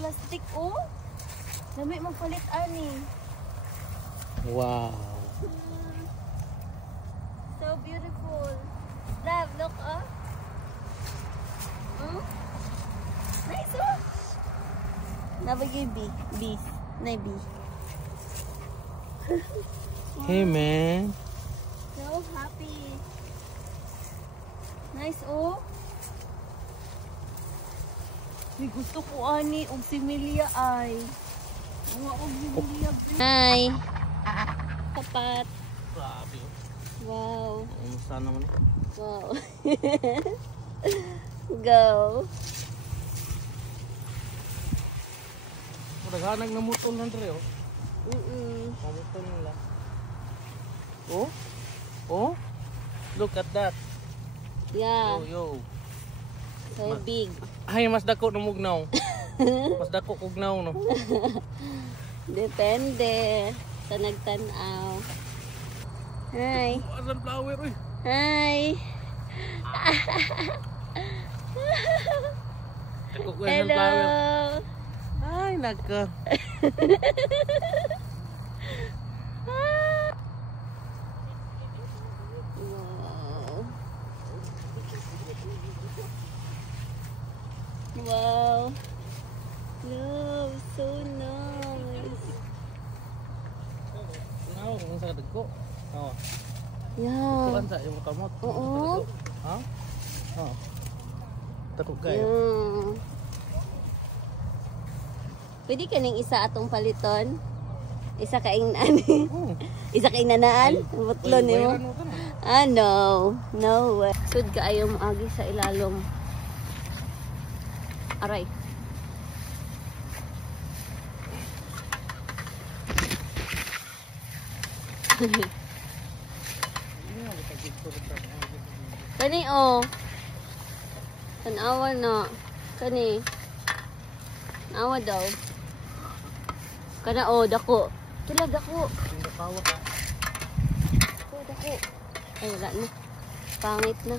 plastic oh. Dami magpalit ani. Wow. So beautiful. Love, look oh. Nice oh. Nabagay bees. Na bee. Hey man. So happy. Nice oh. May gusto ko ani og similia ay. Mga og similia. Hi. Kapat. Grabe. Wow. Sana naman. Wow. Go. Naghanag na mutol na dre oh. Mutol nila. Oh? Oh? Look at that. Yeah. Yo. So big. Ay, mas dako na mugnaw. Mas dako kugnaw no. Depende sa nagtanaw. Hi. Asan flower oy. Hi. Dako ko Hello. flower. Ay, naka. Wow. Wow. No, so nice. Naw, kung sa dako. Oh. Yeah. Kuan sa yung kamot. Oo. Ha? Oh. Dako kayo. Yeah. Pwede ka ning isa atong paliton? Isa ka ingnan. Isa ka inanaan? Butlon nimo. Ah, no. No way. Sud ka ayaw agi sa ilalom. Aray. Kani oh. Tanawa na. Kani. Awa daw. Kana oh, dako. Tula dako. Dako. Dako. Ay wala na. Pangit na.